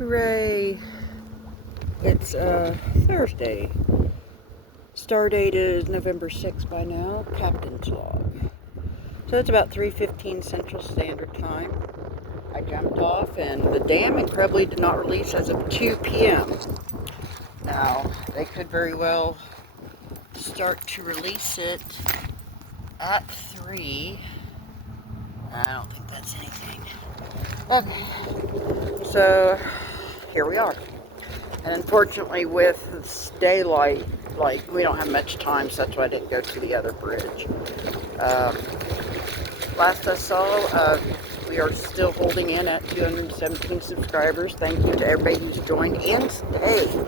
Hooray! It's Thursday. Stardate is November 6th by now. Captain's log. So it's about 3:15 Central Standard Time. I jumped off and the dam incredibly did not release as of 2 p.m. Now, they could very well start to release it at 3. I don't think that's anything. Okay, so here we are. And unfortunately with this daylight, we don't have much time, so that's why I didn't go to the other bridge. Last I saw, we are still holding in at 217 subscribers. Thank you to everybody who's joined and stayed.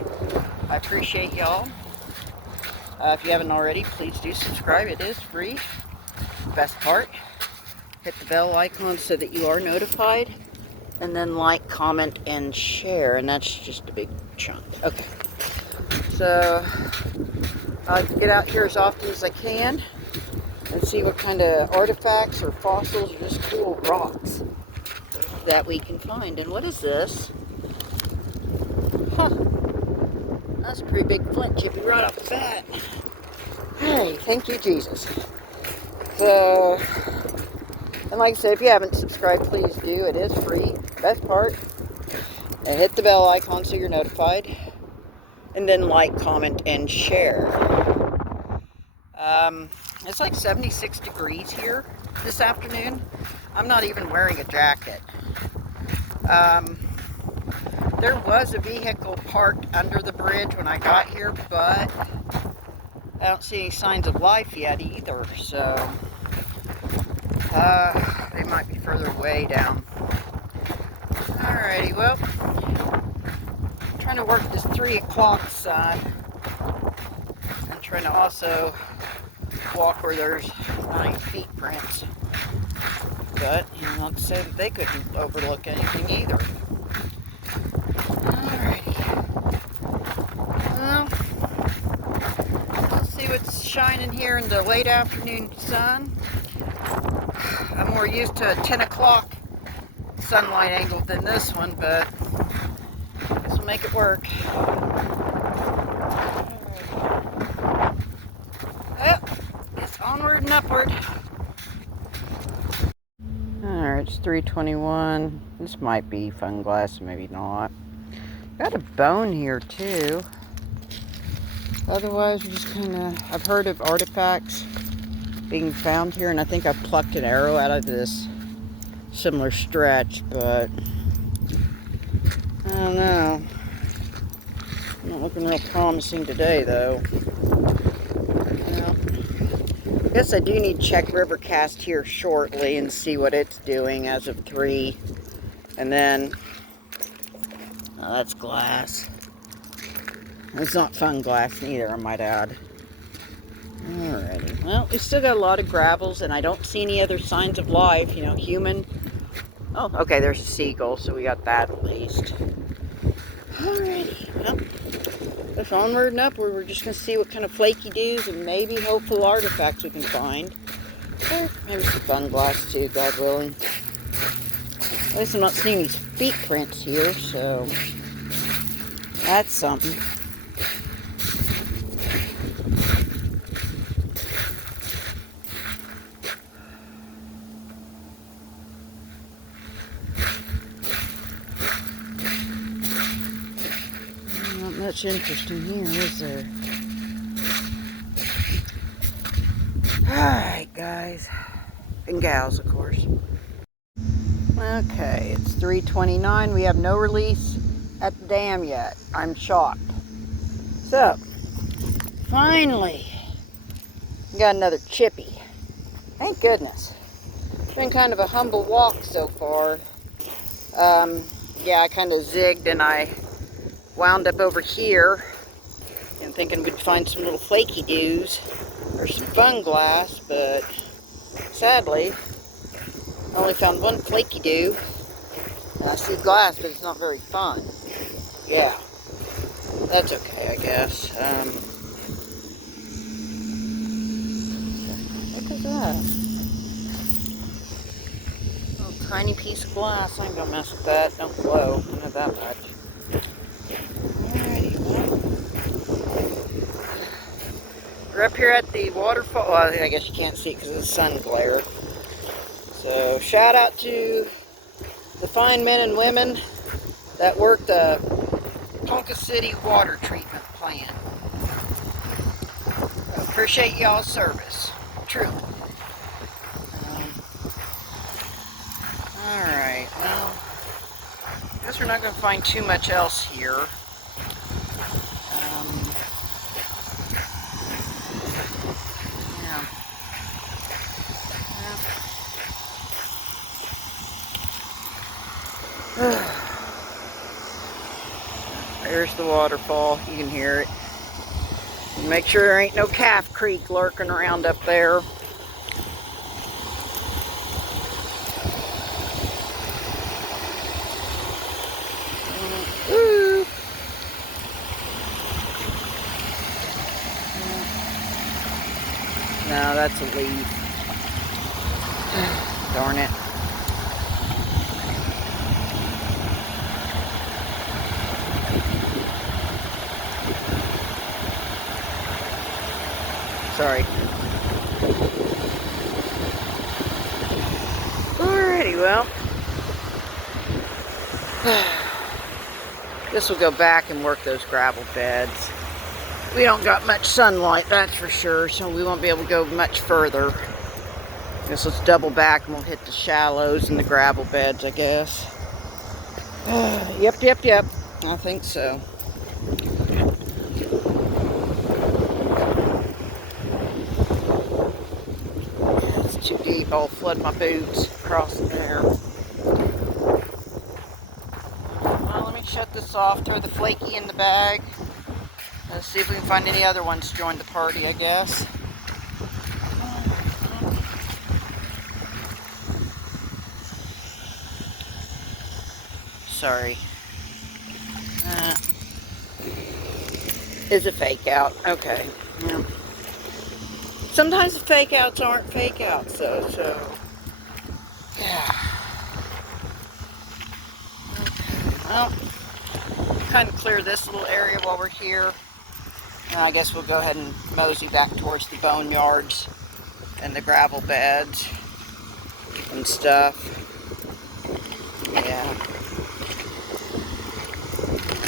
I appreciate y'all. If you haven't already, please do subscribe. It is free. Best part, hit the bell icon so that you are notified. And then like, comment, and share. And that's just a big chunk. Okay. So, I get out here as often as I can and see what kind of artifacts or fossils or just cool rocks that we can find. And what is this? Huh. That's a pretty big flint chippy right off the bat. Hey, thank you, Jesus. So, and like I said, if you haven't subscribed, please do. It is free. Best part, and hit the bell icon so you're notified. And then like, comment, and share. It's like 76 degrees here this afternoon. I'm not even wearing a jacket. There was a vehicle parked under the bridge when I got here, but I don't see any signs of life yet either, so they might be further away down. Alrighty, well, I'm trying to work this 3 o'clock sun. I'm trying to also walk where there's 9 feet prints. But, you know, not to say that they couldn't overlook anything either. Alrighty. Well, let's see what's shining here in the late afternoon sun. I'm more used to a 10 o'clock sunlight angle than this one, but this will make it work. Well, it's onward and upward. Alright, it's 3:21. This might be fun glass, maybe not. Got a bone here too. Otherwise, we just kind of, I've heard of artifacts being found here, and I think I plucked an arrow out of this similar stretch, but I don't know. Not looking real promising today, though. Well, I guess I do need to check Rivercast here shortly and see what it's doing as of 3. And then, oh, that's glass. It's not fun glass neither, I might add. Alrighty, well, we still got a lot of gravels, and I don't see any other signs of life, you know, human. Oh, okay, there's a seagull, so we got that at least. Alrighty, well, it's onward and upward. We're just going to see what kind of flaky doos and maybe hopeful artifacts we can find. Or maybe some fun glass too, God willing. At least I'm not seeing these feet prints here, so that's something. Not much interesting here, is there? Alright, guys. And gals, of course. Okay, it's 3:29. We have no release at the dam yet. I'm shocked. So, finally, got another chippy. Thank goodness. It's been kind of a humble walk so far. Yeah, I kind of zigged and I wound up over here and thinking we'd find some little flaky doos or some fun glass, but sadly I only found one flaky doo. I see glass, but it's not very fun. Yeah, that's okay, I guess. What is that? Little tiny piece of glass. I ain't gonna mess with that. Don't blow. I know that much. We're up here at the waterfall. Well, I guess you can't see it because of the sun glare. So shout out to the fine men and women that work the Ponca City water treatment plant. Appreciate y'all's service. Truly. Alright, well, I guess we're not going to find too much else here. Yeah. There's the waterfall. You can hear it. Make sure there ain't no calf creek lurking around up there. Woo. No, that's a leaf. Darn it. Sorry. Alrighty, well. Guess we'll go back and work those gravel beds. We don't got much sunlight, that's for sure, so we won't be able to go much further. Guess let's double back and we'll hit the shallows and the gravel beds, I guess. Yep. I think so. Yeah, it's too deep. I'll flood my boots crossing there. Well, let me shut this off. Throw the flaky in the bag. Let's see if we can find any other ones to join the party, I guess. Sorry. Is a fake out. Okay. Yeah. Sometimes the fake outs aren't fake outs, though, so. Yeah. Okay. Well, kind of clear this little area while we're here. And I guess we'll go ahead and mosey back towards the boneyards and the gravel beds and stuff. Yeah.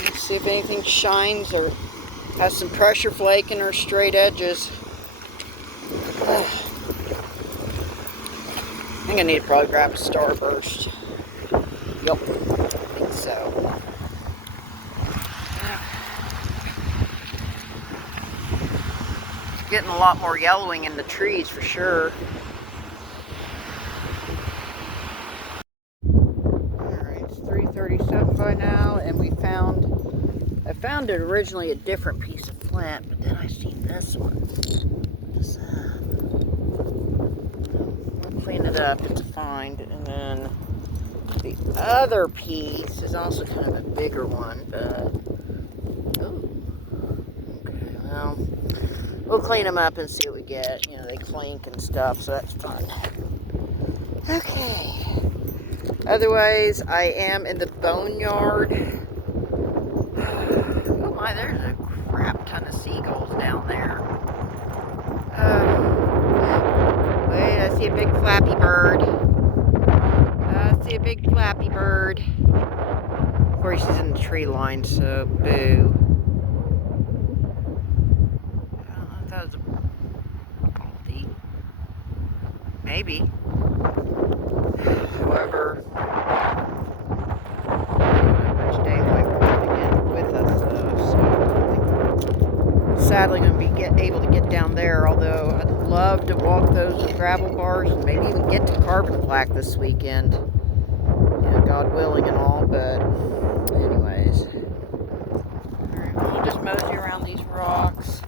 Let's see if anything shines or has some pressure flaking or straight edges. I think I need to probably grab a starburst. Yup, I think so. It's getting a lot more yellowing in the trees for sure. Alright, it's 3:37 by now, and I found it originally a different piece of flint, but then I seen this one. What's that? I'll clean it up, it's a find, and then the other piece is also kind of a bigger one, but okay, well, we'll clean them up and see what we get. You know, they clink and stuff, so that's fun. Okay. Otherwise, I am in the boneyard. Oh my, there's a crap ton of seagulls down there. Wait, I see a big flappy bird. I see a big flappy bird. Of course, she's in the tree line, so boo. I don't know if that was a baldy. Maybe. However, not much daylight we're going to get with us, though, so I think sadly going to be able to get down there, although I'd love to walk those gravel bars and maybe even get to Carbon Black this weekend. You know, God willing and all, but anyways. Alright, we'll just mosey around these rocks.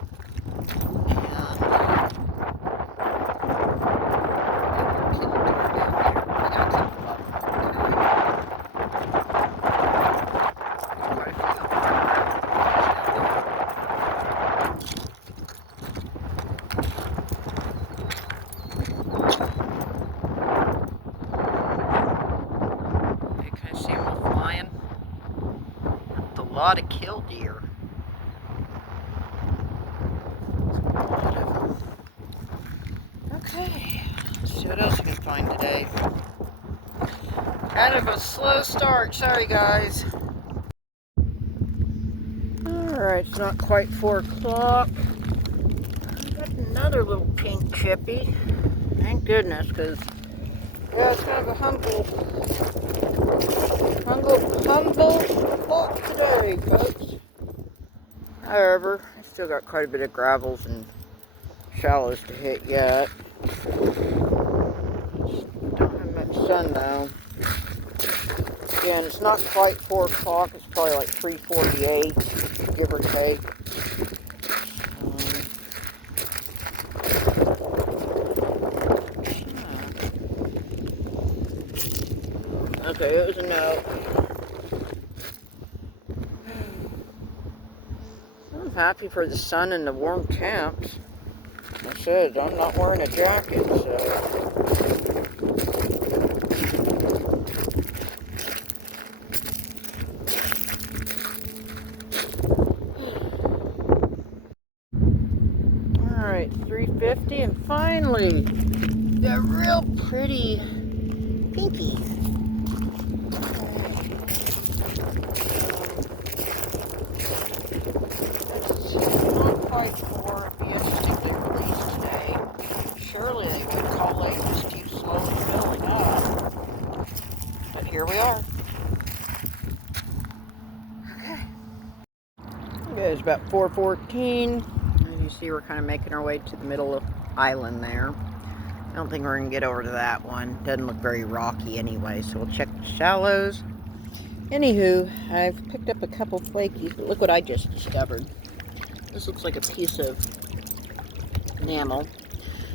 A lot of killdeer. A lot of today. Kind of a slow start. Sorry, guys. Alright, it's not quite 4 o'clock. I got another little pink chippy. Thank goodness, because yeah, it's kind of a humble walk today, folks. However, I still got quite a bit of gravels and shallows to hit yet. Don't have much sun though. Again, it's not quite 4 o'clock. It's probably like 3:48, give or take. Okay, it was a no. I'm happy for the sun and the warm temps. I said, I'm not wearing a jacket, so. Alright, 3:50, and finally, got real pretty pinky. It's not quite 4. It'd be interesting if they released today. Surely they would call it just keep slowly filling up. But here we are. Okay. Okay, it's about 4:14. As you see, we're kind of making our way to the middle of the island there. I don't think we're going to get over to that one. Doesn't look very rocky anyway, so we'll check the shallows. Anywho, I've picked up a couple flakies, but look what I just discovered. This looks like a piece of enamel.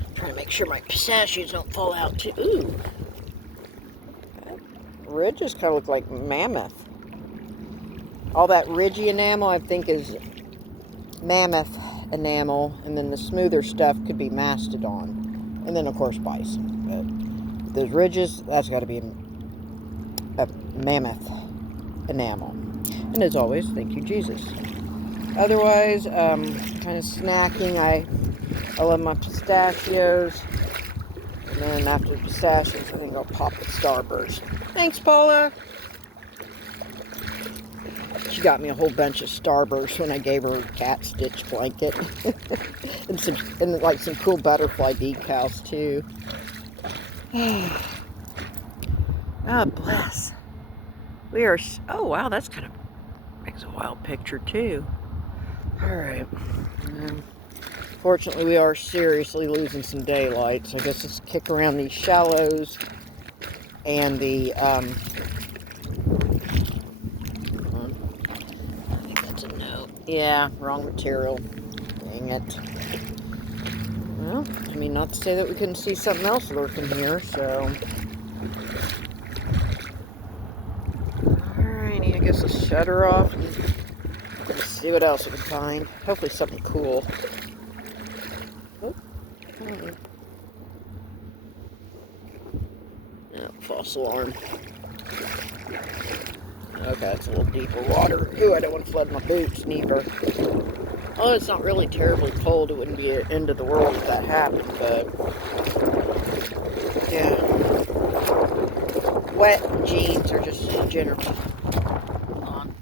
I'm trying to make sure my pistachios don't fall out too. Ooh. Ridges kind of look like mammoth. All that ridgy enamel I think is mammoth enamel, and then the smoother stuff could be mastodon, and then of course bison. But those ridges, that's got to be a mammoth enamel. And as always, thank you, Jesus. Otherwise, kind of snacking. I love my pistachios. And then after the pistachios, I think I'll pop the Starburst. Thanks, Paula. She got me a whole bunch of Starburst when I gave her a cat stitch blanket. and like some cool butterfly decals too. God bless. We are, oh wow, that's kind of, makes a wild picture too. Alright. Fortunately, we are seriously losing some daylight, so I guess let's kick around these shallows and the, I think that's a no. Yeah, wrong material. Dang it. Well, I mean, not to say that we couldn't see something else lurking here, so. Alrighty, I guess let's shut her off and let's see what else we can find. Hopefully something cool. Oh. Yeah, false alarm. Okay, it's a little deeper water. Ooh, I don't want to flood my boots neither. Oh, it's not really terribly cold. It wouldn't be the end of the world if that happened, but yeah. Wet jeans are just general. Hold on.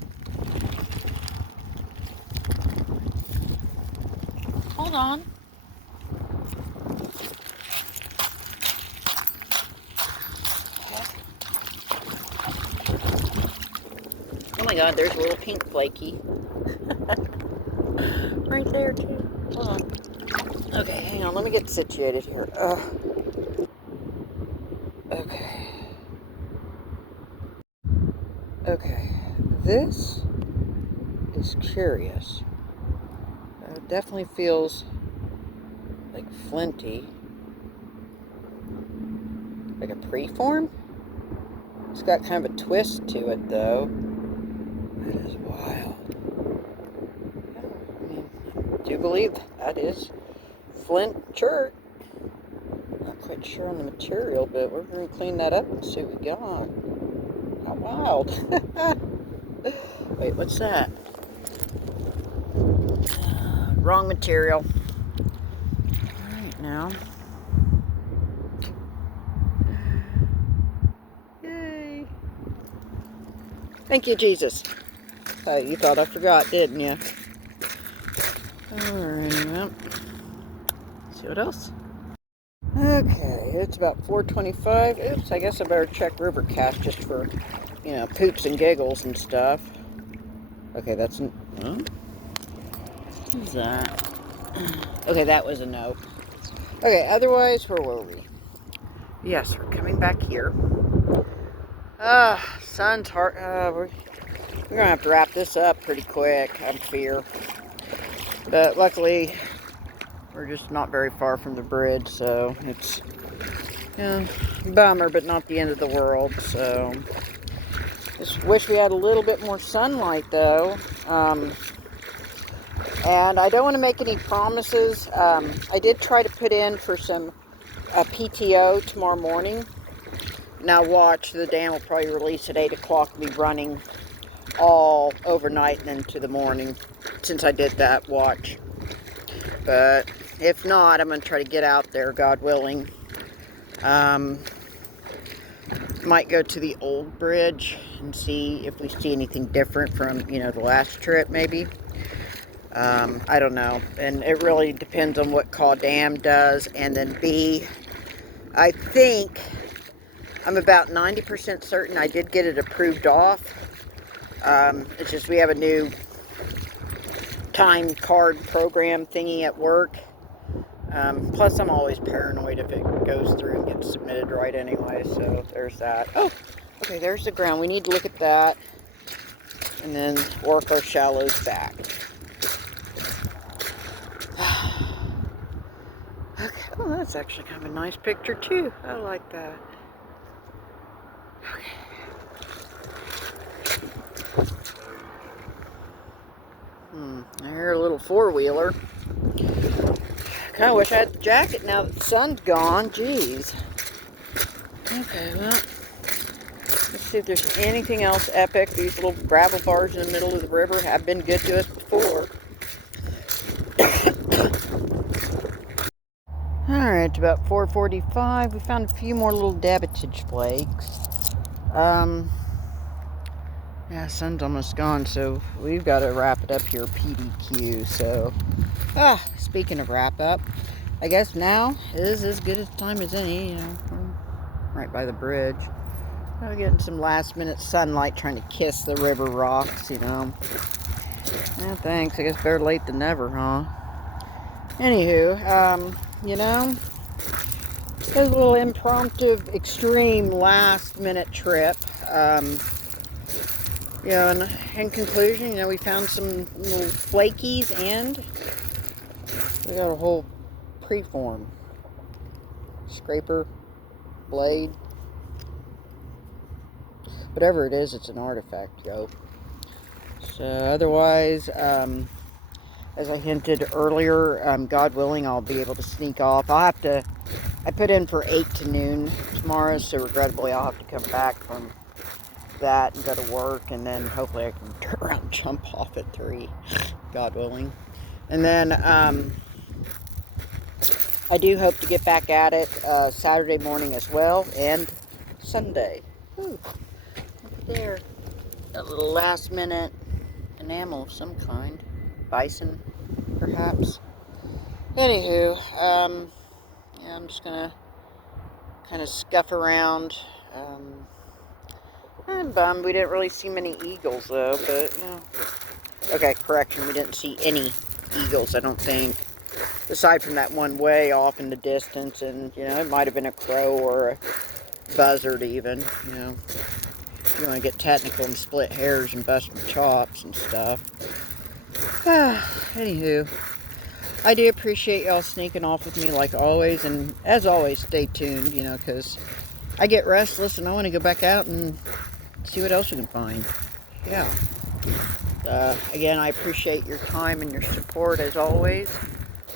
Hold on. Oh my god, there's a little pink flaky. Right there too. Hold on. Okay, hang on, let me get situated here. Okay. Okay, this is curious. It definitely feels like flinty. Like a preform? It's got kind of a twist to it though. That is wild. I mean, I do believe that is flint chert. Not quite sure on the material, but we're going to clean that up and see what we got. How wild. Wait, what's that? Wrong material. Alright now. Thank you, Jesus. You thought I forgot, didn't you? Alright, well. See what else? Okay, it's about 4:25. Oops, I guess I better check Rivercast just for, you know, poops and giggles and stuff. Okay, that's an... Huh? What is that? Okay, that was a no. Okay, otherwise, where were we? Yes, we're coming back here. Sun's hard. We're gonna have to wrap this up pretty quick, I fear. But luckily, we're just not very far from the bridge, so it's, yeah, bummer, but not the end of the world. So just wish we had a little bit more sunlight, though. And I don't want to make any promises. I did try to put in for some PTO tomorrow morning. Now watch, the dam will probably release at 8 o'clock and be running all overnight and into the morning. Since I did that, watch. But if not, I'm going to try to get out there, God willing. Might go to the old bridge and see if we see anything different from, you know, the last trip, maybe. I don't know. And it really depends on what Caw Dam does. And then B, I think, I'm about 90% certain I did get it approved off. It's just we have a new time card program thingy at work. Plus, I'm always paranoid if it goes through and gets submitted right anyway. So there's that. Oh, okay, there's the ground. We need to look at that and then work our shallows back. Okay, oh, that's actually kind of a nice picture too. I like that. Okay. I hear a little four-wheeler. Kind of wish I had the jacket now that the sun's gone. Jeez. Okay, well, let's see if there's anything else epic. These little gravel bars in the middle of the river have been good to us before. Alright, about 4:45. We found a few more little dabbitage flakes. Yeah, sun's almost gone, so we've got to wrap it up here, PDQ. So, speaking of wrap up, I guess now is as good a time as any. You know, we're right by the bridge. We're getting some last minute sunlight, trying to kiss the river rocks, you know. Yeah, thanks. I guess better late than never, huh? Anywho, you know, it was a little impromptu, extreme last minute trip. You know, and in conclusion, you know, we found some little flakies and we got a whole preform. Scraper, blade. Whatever it is, it's an artifact, yo. So, otherwise, as I hinted earlier, God willing, I'll be able to sneak off. I'll have to, I put in for 8 to noon tomorrow, so regrettably I'll have to come back from that and go to work, and then hopefully I can turn around and jump off at 3, God willing. And then I do hope to get back at it Saturday morning as well, and Sunday. Ooh, look there, that little last minute enamel of some kind, bison perhaps. Anywho, yeah, I'm just gonna kind of scuff around. I'm bummed we didn't really see many eagles though, but you know. Okay, correction, we didn't see any eagles, I don't think. Aside from that one way off in the distance, and you know, it might have been a crow or a buzzard even, you know. If you want to get technical and split hairs and bust some chops and stuff. Anywho, I do appreciate y'all sneaking off with me like always, and as always, stay tuned, you know, because I get restless and I want to go back out and see what else we can find. Yeah. Again, I appreciate your time and your support as always.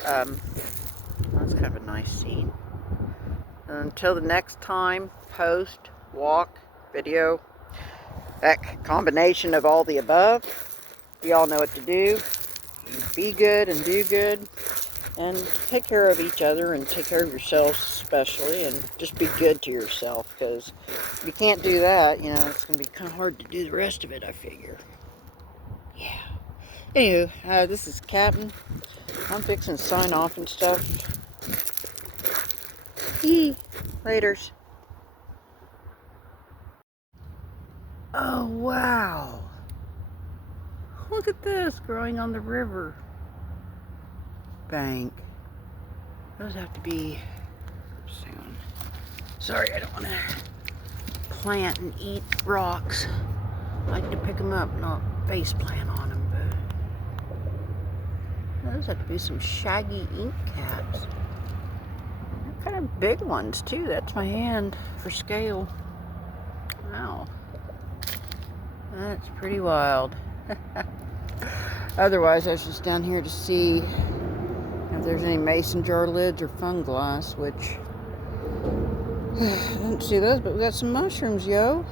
That's kind of a nice scene. Until the next time, post, walk, video, that combination of all the above, y'all know what to do. Be good and do good. And take care of each other and take care of yourselves especially, and just be good to yourself, because if you can't do that, you know, it's going to be kind of hard to do the rest of it, I figure. Yeah. Anywho, this is Captain. I'm fixing to sign off and stuff. Yee. Laters. Oh, wow. Look at this growing on the river bank. Those have to be... Oops, hang on. Sorry, I don't want to plant and eat rocks. I like to pick them up, not face plant on them, but those have to be some shaggy ink caps. They're kind of big ones too. That's my hand for scale. Wow, that's pretty wild. Otherwise, I was just down here to see if there's any mason jar lids or funglass, which I didn't see those, but we got some mushrooms, yo.